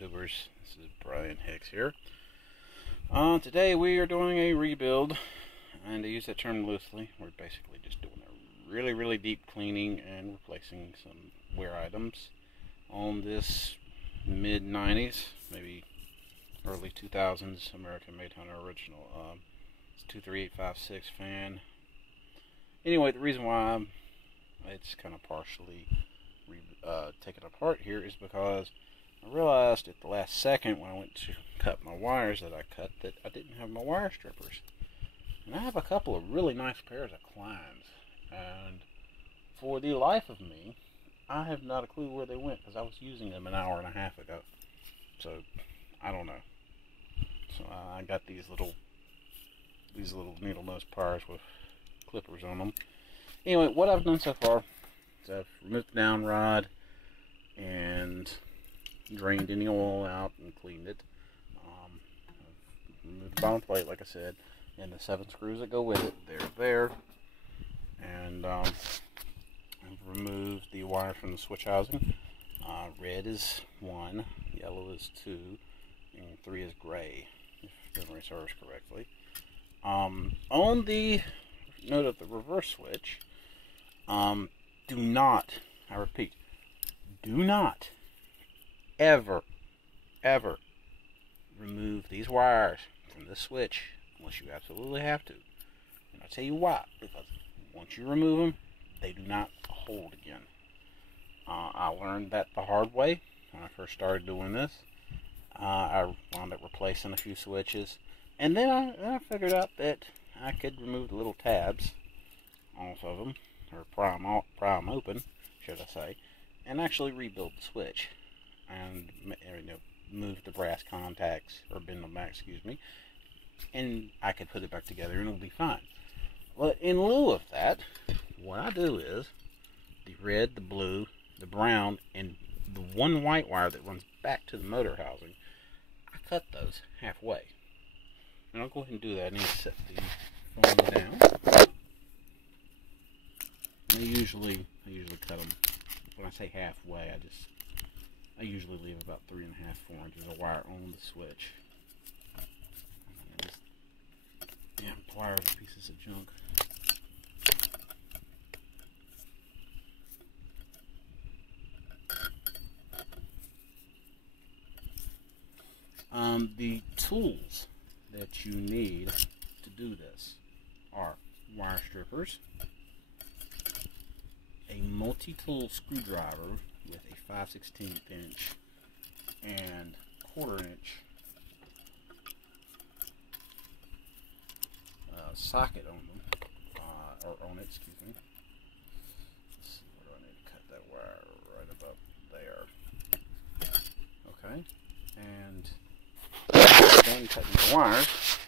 YouTubers. This is Brian Hicks here. Today we are doing a rebuild, and to use that term loosely, we're basically just doing a really deep cleaning and replacing some wear items on this mid-90s, maybe early 2000s American-made Hunter original. It's 23856 fan. Anyway, the reason why it's kind of partially taken apart here is because I realized at the last second when I went to cut my wires that I didn't have my wire strippers. And I have a couple of really nice pairs of Kleins, and for the life of me, I have not a clue where they went because I was using them an hour and a half ago. So I don't know. So I got these little needle nose pliers with clippers on them. Anyway, what I've done so far is I've removed the down rod and drained any oil out and cleaned it. I've removed the bottom plate, like I said, and the 7 screws that go with it. They're there. And I've removed the wire from the switch housing. Red is 1, yellow is 2, and 3 is gray, if memory serves correctly. On the note of the reverse switch, do not, I repeat, do not ever remove these wires from the switch unless you absolutely have to. And I'll tell you why, because once you remove them, they do not hold again. I learned that the hard way when I first started doing this. I wound up replacing a few switches, and then I figured out that I could remove the little tabs off of them, or pry them open, should I say, and actually rebuild the switch, and move the brass contacts, or bend them back, excuse me, and I could put it back together and it'll be fine. But in lieu of that, what I do is the red, the blue, the brown, and the one white wire that runs back to the motor housing, I cut those halfway. And I'll go ahead and do that. I need to set the phone down. I usually cut them, when I say halfway, I usually leave about 3.5 to 4 inches of wire on the switch. Damn pliers are pieces of junk. The tools that you need to do this are wire strippers, a multi-tool screwdriver with a 5/16 inch and 1/4 inch socket on them, or on it, excuse me. Let's see, where do I need to cut that wire? Right about there. Okay, and done cutting the wires.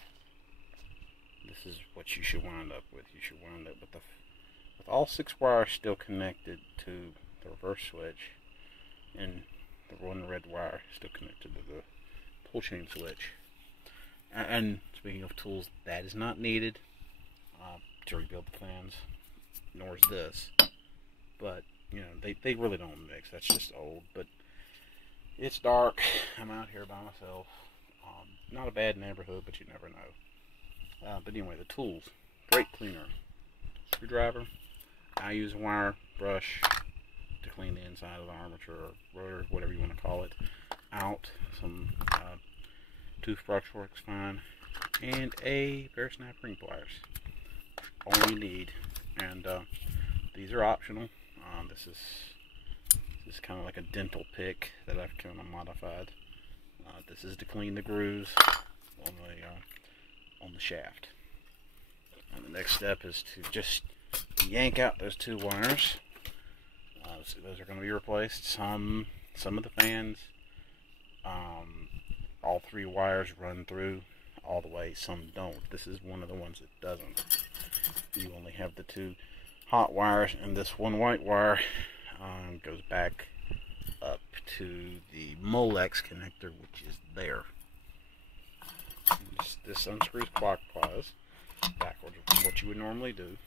This is what you should wind up with. You should wind up with all 6 wires still connected to the reverse switch, and the one red wire still connected to the pull chain switch. And speaking of tools, that is not needed to rebuild the fans, nor is this. But you know, they really don't mix. That's just old. But it's dark. I'm out here by myself. Not a bad neighborhood, but you never know. But anyway, the tools. Great cleaner. Screwdriver. I use a wire brush to clean the inside of the armature or rotor, whatever you want to call it, out. Some toothbrush works fine. And a pair of snap ring pliers. All you need. And these are optional. This is kind of like a dental pick that I've kind of modified. This is to clean the grooves on the shaft. And the next step is to just yank out those 2 wires. So those are going to be replaced. Some of the fans, all 3 wires run through all the way. Some don't. This is one of the ones that doesn't. You only have the 2 hot wires, and this one white wire goes back up to the Molex connector, which is there. This unscrews clockwise, backwards from what you would normally do.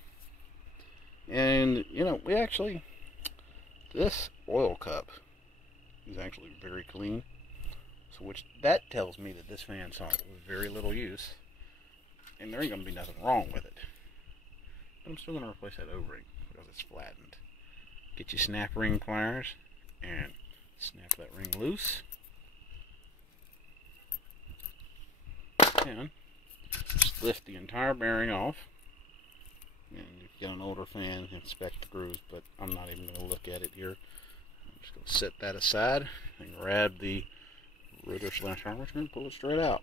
And you know, this oil cup is actually very clean. So which that tells me that this fan saw it with very little use, and there ain't going to be nothing wrong with it. But I'm still going to replace that O-ring because it's flattened. Get your snap ring pliers and snap that ring loose. And just lift the entire bearing off. And if you get an older fan, inspect the grooves, but I'm not even going to look at it here. I'm just going to set that aside and grab the Ruger/Harmachine and pull it straight out.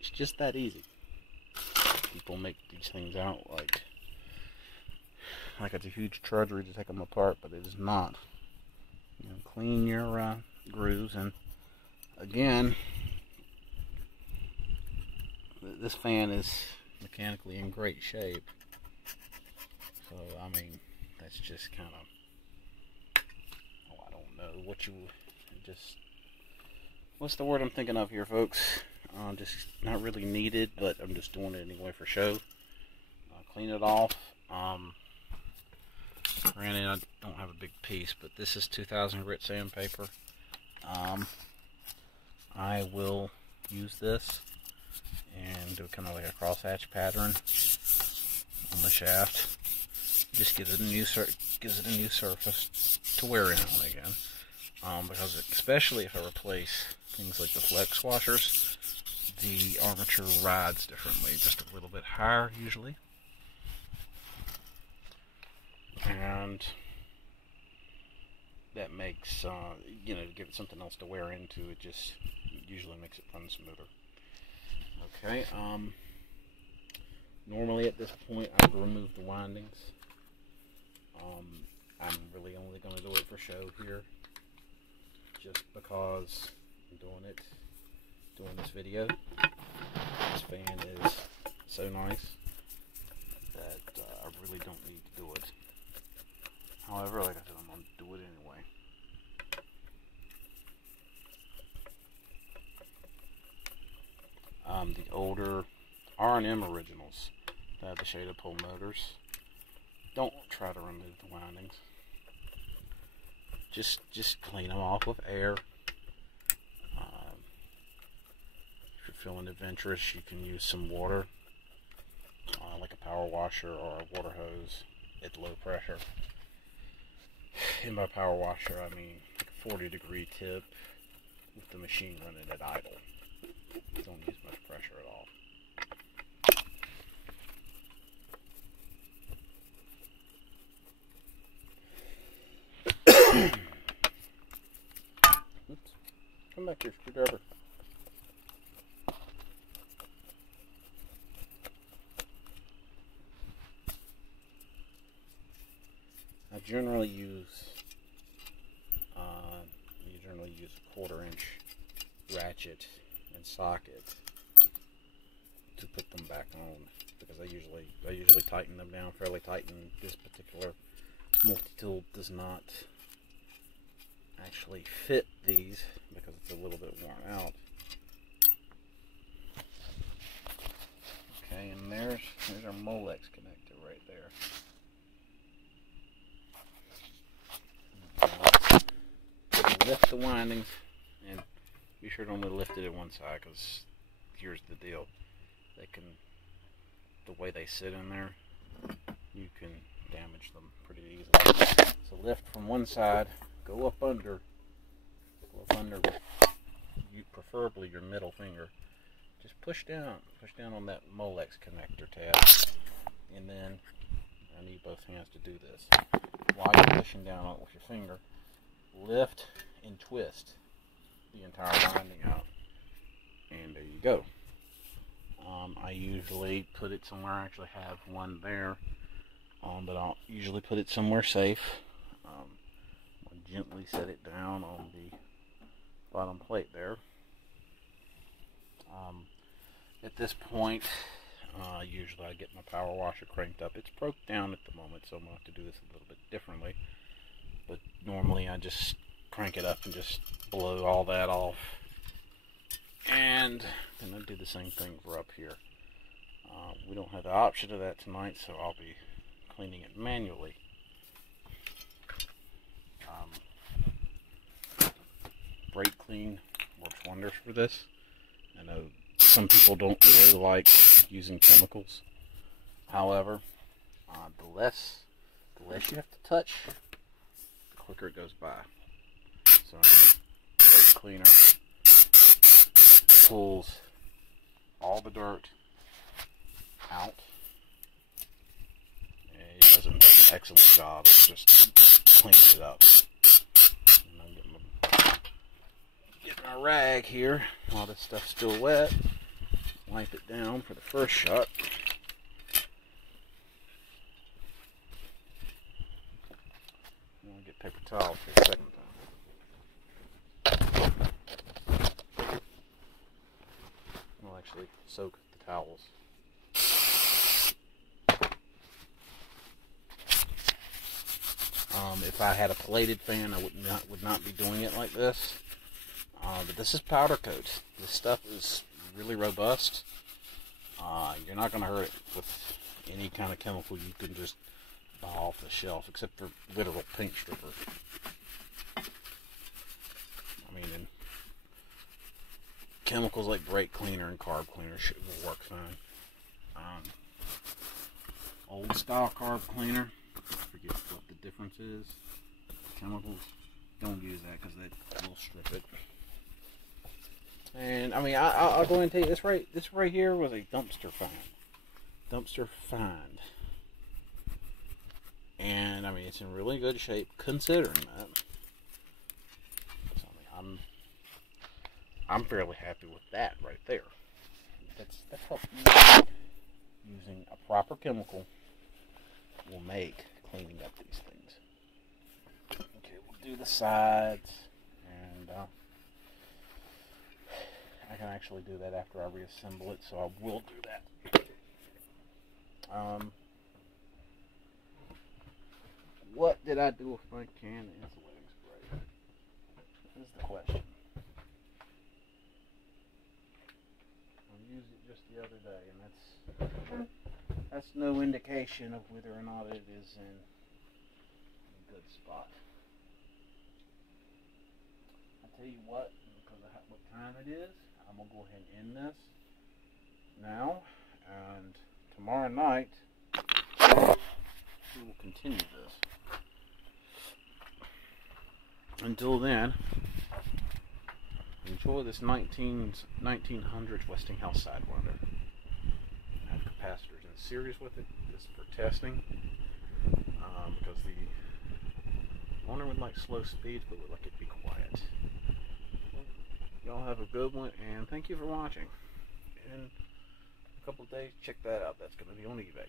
It's just that easy. People make these things out like it's a huge drudgery to take them apart, but it is not. You know, clean your grooves, and again, this fan is mechanically in great shape. So I mean, that's just kind of, oh, I don't know what you just. What's the word I'm thinking of here, folks? Just not really needed, but I'm just doing it anyway for show. Clean it off. Granted, I don't have a big piece, but this is 2000 grit sandpaper. I will use this and do kind of like a crosshatch pattern on the shaft. Just gives it a new surface to wear in on again. Because especially if I replace things like the flex washers, the armature rides differently, just a little bit higher usually. And that makes, you know, give it something else to wear into, it just usually makes it run smoother. Okay, normally at this point I would remove the windings. I'm really only going to do it for show here, just because I'm doing this video. This fan is so nice that I really don't need to do it. However, like I said, I'm going to do it anyway. The older R&M originals that have the shaded pole motors, don't try to remove the windings. Just clean them off with air. If you're feeling adventurous, you can use some water, like a power washer or a water hose at low pressure. And by power washer, I mean like a 40-degree tip with the machine running at idle. Don't use much pressure at all. Oops. Come back here, screwdriver. I generally use a 1/4 inch ratchet and socket to put them back on, because I usually tighten them down fairly tight, and this particular multi-tool does not actually fit these because it's a little bit worn out. Okay, and there's our Molex connector right there. Lift the windings, and be sure to only lift it at one side, because here's the deal: the way they sit in there, you can damage them pretty easily. So lift from one side, go up under with preferably your middle finger. Just push down on that Molex connector tab, and then I need both hands to do this. While you're pushing down on it with your finger, lift and twist the entire winding out, and there you go. I usually put it somewhere. I actually have one there, but I'll usually put it somewhere safe. I'll gently set it down on the bottom plate there. At this point, usually I get my power washer cranked up. It's broke down at the moment, so I'm going to have to do this a little bit differently. But normally I just crank it up and just blow all that off. And then I'll do the same thing for up here. We don't have the option of that tonight, so I'll be cleaning it manually. Brake clean works wonders for this. I know some people don't really like using chemicals. However, the less you have to touch, the quicker it goes by. So, brake cleaner pulls all the dirt out. It does an excellent job of just cleaning it up. And I'm getting my rag here while this stuff's still wet. Wipe it down for the first shot. I'm gonna get paper towels for the second time. I'll actually soak the towels. If I had a plated fan, I would not be doing it like this. But this is powder coat. This stuff is really robust. You're not going to hurt it with any kind of chemical you can just buy off the shelf, except for literal paint stripper. I mean, and chemicals like brake cleaner and carb cleaner will work fine. Old style carb cleaner, I forget what the difference is. Chemicals, don't use that because they will strip it. And I mean, I'll go ahead and tell you this right here was a dumpster find. And I mean, it's in really good shape considering that. So, I mean, I'm fairly happy with that right there. That's what using a proper chemical will make cleaning up these things. Okay, we'll do the sides, and I can actually do that after I reassemble it, so I will do that. What did I do with my can insulating spray? That is the question. I used it just the other day, and that's no indication of whether or not it is in a good spot. I'll tell you what, because of what time it is, I'm going to go ahead and end this now, and tomorrow night we will continue this. Until then, enjoy this 1900s Westinghouse Sidewinder. I have capacitors in series with it just for testing, because the owner would like slow speeds but would like it to be quiet. Y'all have a good one, and thank you for watching. In a couple of days, check that out. That's going to be on eBay.